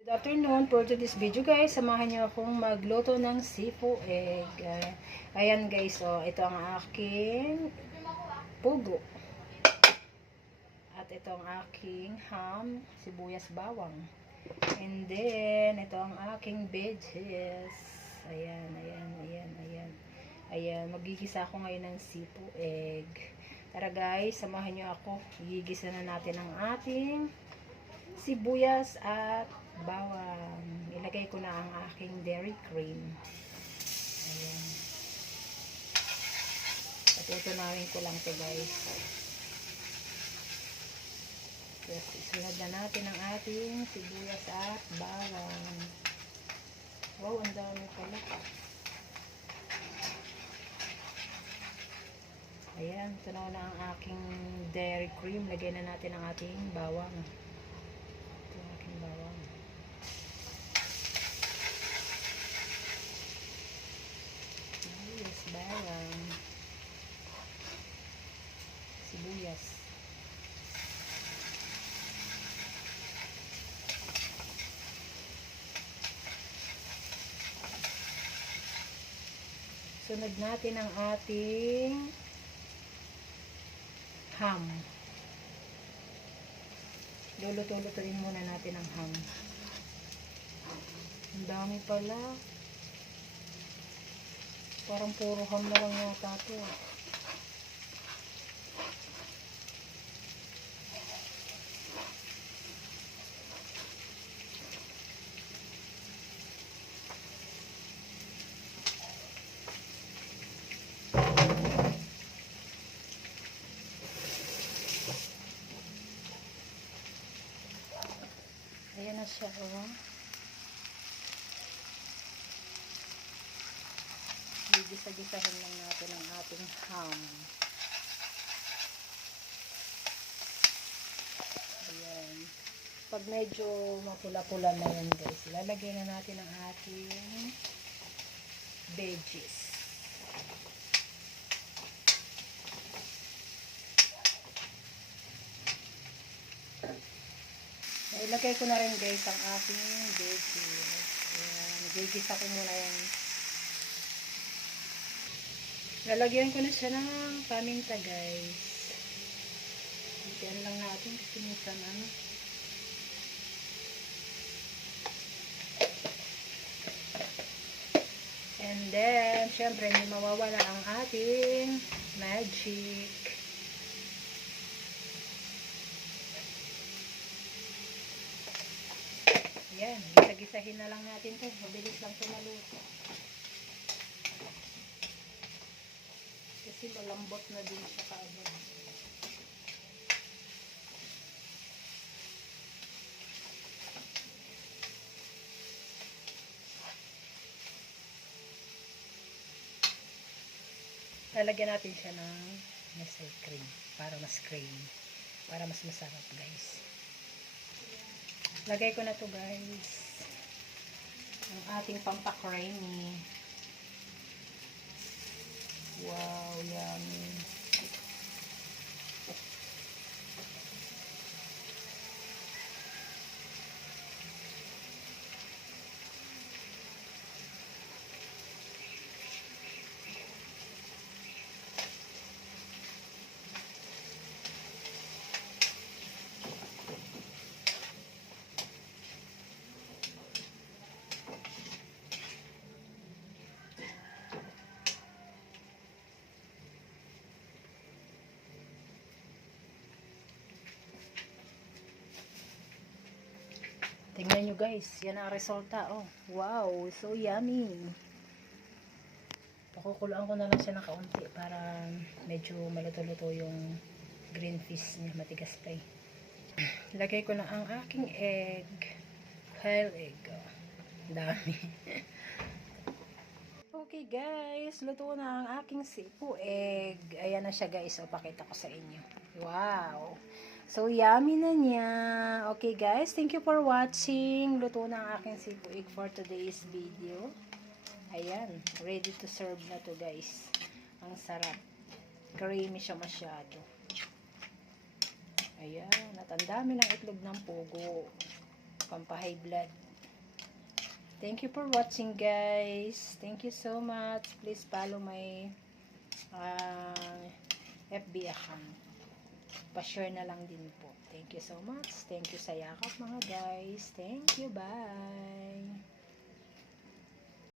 Good afternoon. For today's video guys, samahan niyo akong magluto ng sipo egg. Ayan guys, ito ang aking pugo. At ito ang aking ham, sibuyas bawang. And then, ito ang aking veggies. Ayan, magigisa ako ngayon ng sipo egg. Tara guys, samahan niyo ako. Gigisa na natin ang ating sibuyas at bawang. Ilagay ko na ang aking dairy cream. Ayan. Patutunawin ko lang to guys. Yes, isunod na natin ang ating sibuyas at bawang. Wow, ang dami pala. Ayan, ito na ang aking dairy cream. Lagyan na natin ang ating bawang. Ito ang aking bawang. Sibuyas, bawang. Sibuyas. Sunod natin ang ating ham. Luluto-lutuin muna natin ang ham. Ang dami pala. Parang puro ham na lang yata ito. Ayan na siya, Gigisa-gisahin lang natin ang ating ham. Ayan. Pag medyo mapula-pula na yan guys, lalagyan na natin ang ating veggies. Ilagay ko na rin guys ang ating veggies. Ayan. Gigisa ko muna yan. Lalagyan ko na siya ng paminta guys. Hitian lang natin kasi minsan And then, syempre hindi mawawala ang ating magic. Ayan, gisa-gisahin na lang natin to. Mabilis lang ito maluto. Kasi malambot na din siya kaagad. Lalagyan natin siya ng nestle cream para mas creamy, para mas masarap guys. Lagay ko na to guys ang ating pampaka-creamy. Wow, yummy. Tingnan nyo guys, yan ang resulta. Oh, wow, so yummy. Pakukuluan ko na lang siya ng kaunti para medyo maluto-luto yung green fish niya, matigas pa eh. Lagay ko na ang aking egg. Quail egg. Oh, dami. Okay guys, luto na ang aking sipo egg. Ayan na siya guys, pakita ko sa inyo. Wow. So, yummy na niya. Okay guys, thank you for watching. Luto na ang aking sipo egg for today's video. Ayan, ready to serve na to guys. Ang sarap. Creamy siya masyado. Ayan, at ang dami ng itlog ng pugo. Pampa-high blood. Thank you for watching, guys. Thank you so much. Please follow my FB account. Pa-share na lang din po. Thank you so much. Thank you sa yakap, mga guys. Thank you. Bye.